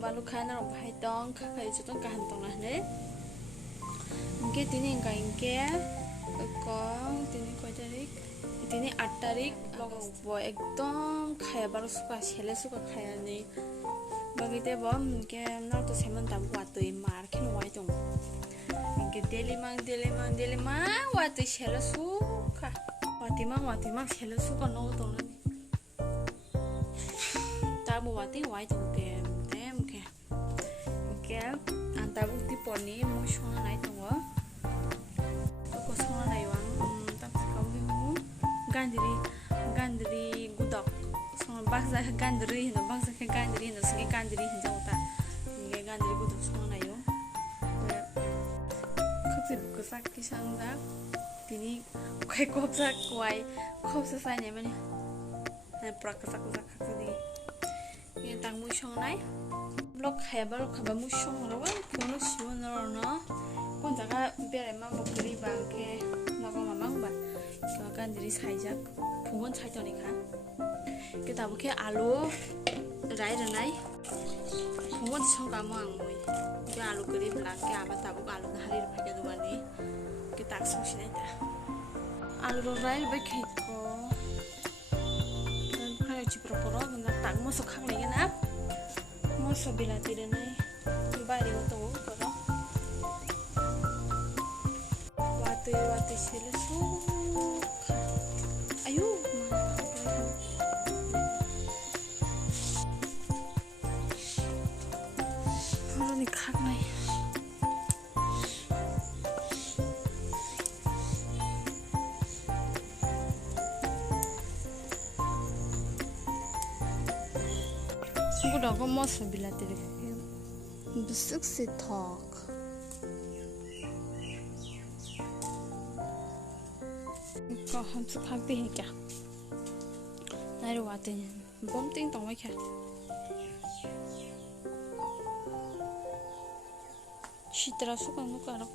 balu khana rong hai tong khai chu tong kan tong na ne ke tini kain ke ko tini 8 tarik bo ekdom khaya bar suka chele suka khaya ni bagite bom ke na to seman tam wa to mar khen wai tong ke daily mang wa to chele suka wati mang chele suka no tong ni ta bo wati wai tong ke tem ke anta bu ti poni mu shona nai tong wa ko shona nai wang tam ka mu gandri gudok so baksa gandri no baksa ke gandri no singe gandri hin jauta nge gandri gudok so na yo khopsi ko sak ki sangda tini kai kopsa kwai khopsa sai ne mane na prakasa ko sak khadi ye tang mu shong nai blok khaba mu shong ro wa kono siwon ro no kon jaga bere ma bokri bangke nago mamang ba gandri saijak phungon saitoni kha kita buke alu rai renai phungon songka mang moi ke alu kari bla ke aba tabuk alu na hari bhake duani ke tak sosinai ta alu rai ba kheko khare chipro poro na tak mo so khang legi na mo so bilati renai bari to poro wate sile su ayo ni khak nai sudah kau mau sebilah tadi besok sih talk kau hamsa khakti hai kya nai ro wate bom ting tong mai kya Citra suka nuka ro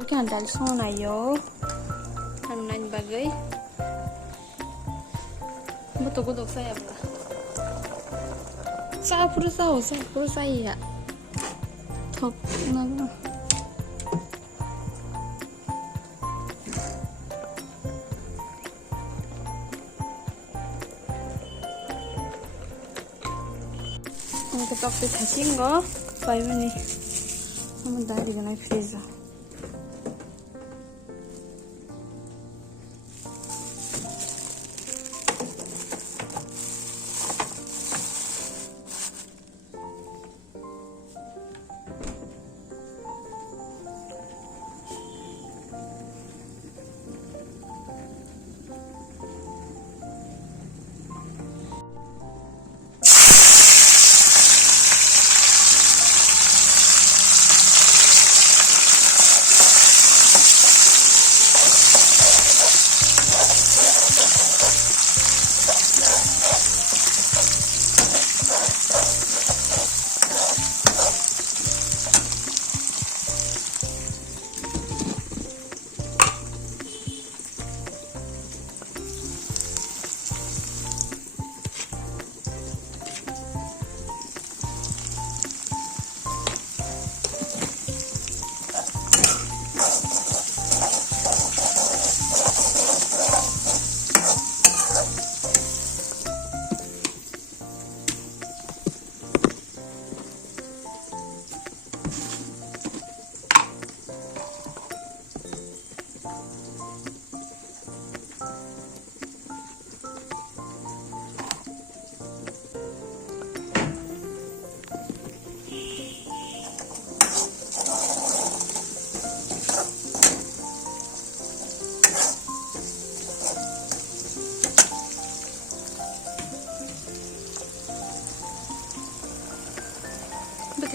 Bukan dal sona yo anu nani bagai betul godok saya bla sa pura saya top na 이렇게 떡도 다신 거 바이브니 한번 날리거나 프리저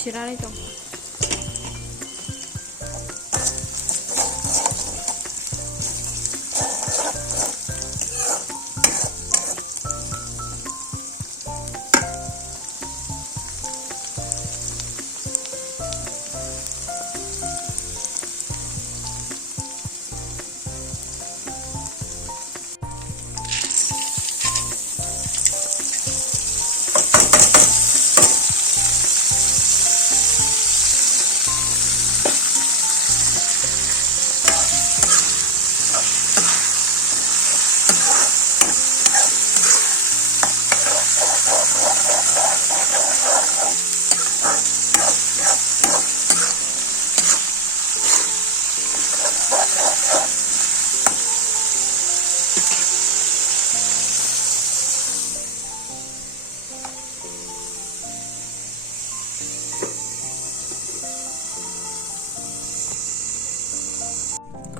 sirari dong.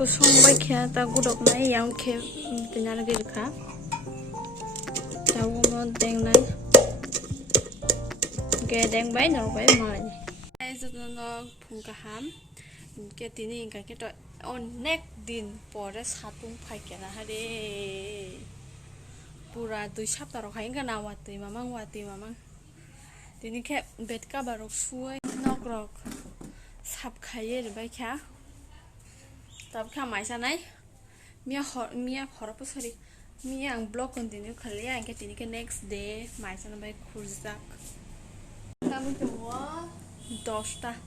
Ko songbai kya ta gudok nai yang ke tinar gil ka tawo mo deng nai ge deng bai nor bai malai ai jotno no phungka ham ke tini ingka ke to onek din pore satung phai kena hare pura 2 sapta rok hain kana wati mamang tini ke bed cover rok suai nok rok sap khaye re bai kya tab kha maisa nai mia hor po sorry mia ang blog continue khali ang ke tini ke next day maisa na bai khurjak kamu ke wa 10 ta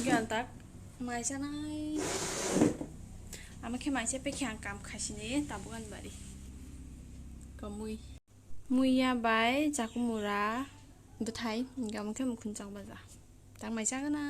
gantak maisa nai amake maisa pe khyang kam khasine tabugan bari kamui muia bai jakumura buthai gamke mukhunjang baja tang maisa gana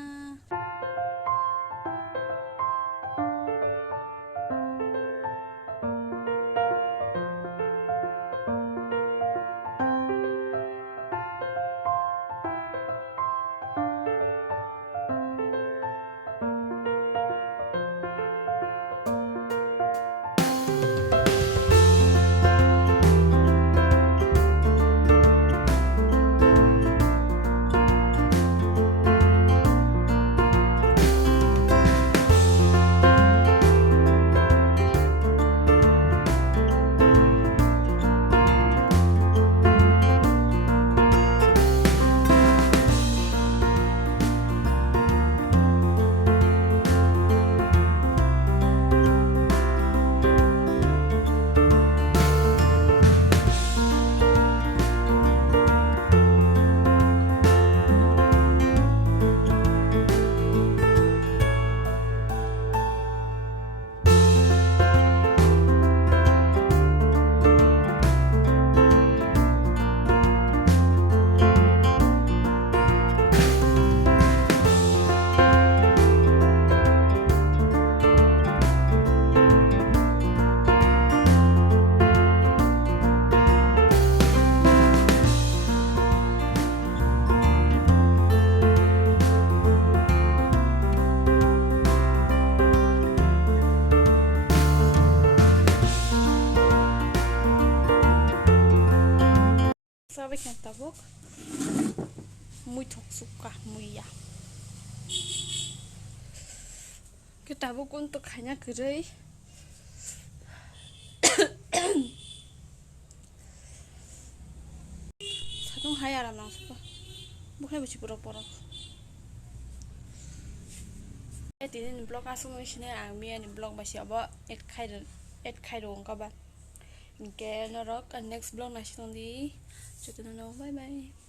sabe que tabuk muito suka muia que tabuk untuk hanya gerai satung hai aram nang suka bukan besi pura-pura tini blog asung sini angmi ani blog basi aba et khai dong ka ba ke norok next blog nasi tong di bye bye.